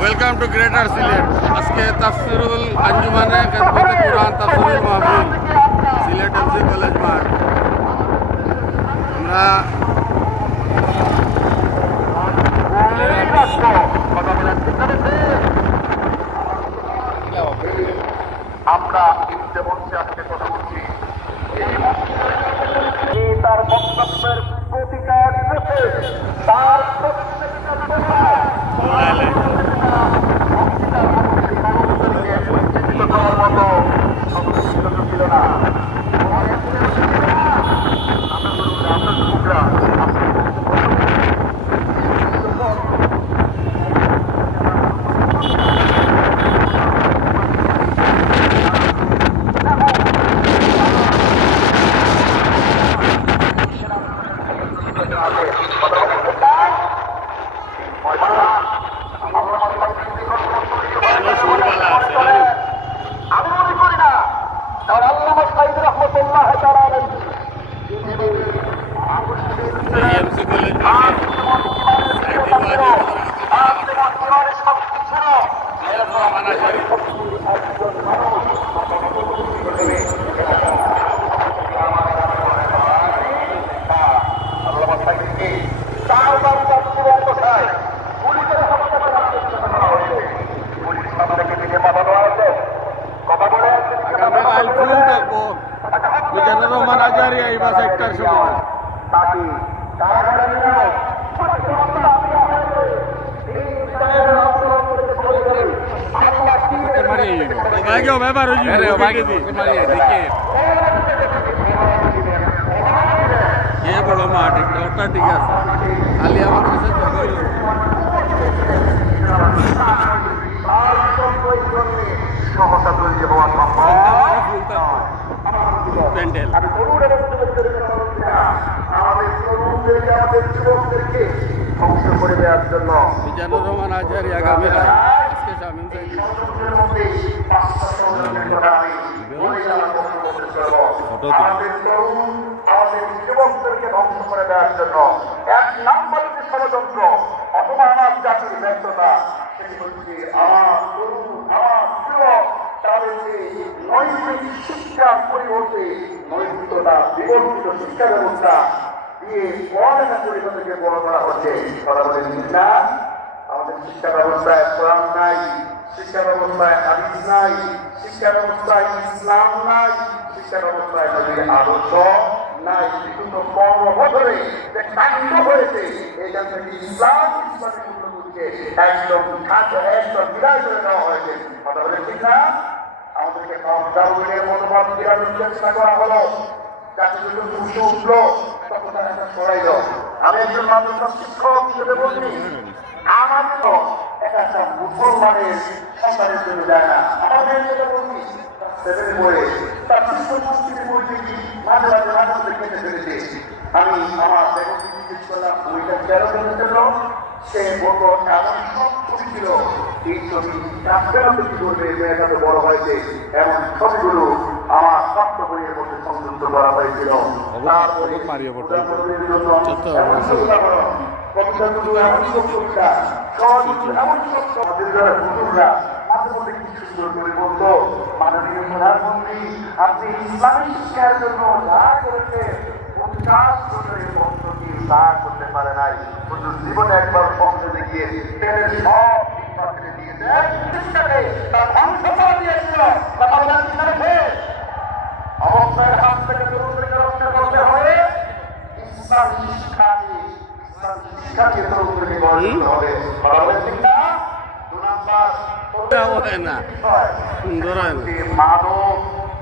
Welcome to greater Sylhet. আজকে তাফসিরুল আঞ্জুমানে খেদমতে কুরআন তাফসিরুল মাহফিল সিলেট এমসি কলেজ মাঠ। আমরা ইন্দে মঞ্চে আজকে কথা বলছি। তার বক্তব্যের প্রতিকার তার ছিল না। আমি মনে করি না কারণ আল্লামা সাইদ রহমতুল্লাহ আল্লামা সাইদকে চারবার বসায় পুলিশের মিজানুর রহমান আজহারী এই বাস একটার সময় বড় মাঠ ওটা ঠিক আছে খালি আমাদের ধ্বংস করে দেওয়ার জন্য মিজানুর রহমান আজহারী আগামী আমাদের যুবকদেরকে ধ্বংস করে দেওয়ার জন্য এক নাম্বার যে ষড়যন্ত্র অথবা আমার জাতির ব্যর্থতা সেটি হচ্ছে আমার তরুণ আমার যুবক তাদেরকে নৈতিক শিক্ষার পরিবর্তে নৈতিকতা বিবর্তিত শিক্ষা ব্যবস্থা দিয়ে পড়ালেখা করে তাদেরকে বড় করা হচ্ছে। কথা বলেন না? আমাদের শিক্ষা ব্যবস্থায় কোরআন নাই, শিক্ষা ব্যবস্থায় হাদিস নাই, শিক্ষা ব্যবস্থায় ইসলাম নাই, শিক্ষা ব্যবস্থায় নবীর আদর্শ নাই। বিগত 15 বছরে যে কাণ্ড হয়েছে এখান থেকে ইসলামের মূল্যবোধকে একদম বিদায় করে দেওয়া হয়েছে। কথা বলে ঠিক না? আমাদেরকে দারুণের মনোভাব বিরানোর চেষ্টা করা হলো, যাতে যখন উঠে উঠলো তখন তারা একটা সরাইল। আমি একজন মাদ্রাসা শিক্ষক হিসেবে বলি, আমাদেরও একটা মুসলমানের সন্তানের জন্য যায় না। আমাদের যেটা বলছি সেভেন বই তার বিশ্ব সংস্কৃতি বইটি মাঝে মাঝে মাঝে খেতে ফেলেছে। আমি আমার বেগমকে জিজ্ঞেস করলাম বইটা কেন জানার জন্য? সে বলবো এমন সব ছবি ছিল, এই ছবি কেন তৈরি করবে, মেয়েটা তো বড় হয়েছে, এমন ছবিগুলো আমার স্বাস্থ্য বইয়ের মধ্যে সংযুক্ত করা হয়েছিল। মাননীয় প্রধানমন্ত্রী আপনি ইসলামী শিক্ষার জন্য যা করেছে 50 বছরের বন্ধুকে তা করতে পারে নাই। হুজুর জীবনে একবার সংসদে গিয়ে তেলের সব নির্বাচনে দিয়েছে তার ধ্বংস করে দিয়েছিল। অবস্থার হাত থেকে তরুণদেরকে রক্ষা করতে হবে, ইসলাম শিক্ষাকে তরুণদেরকে গড়ে তুলতে হবে। ঠিক না? 2 নাম্বার মানব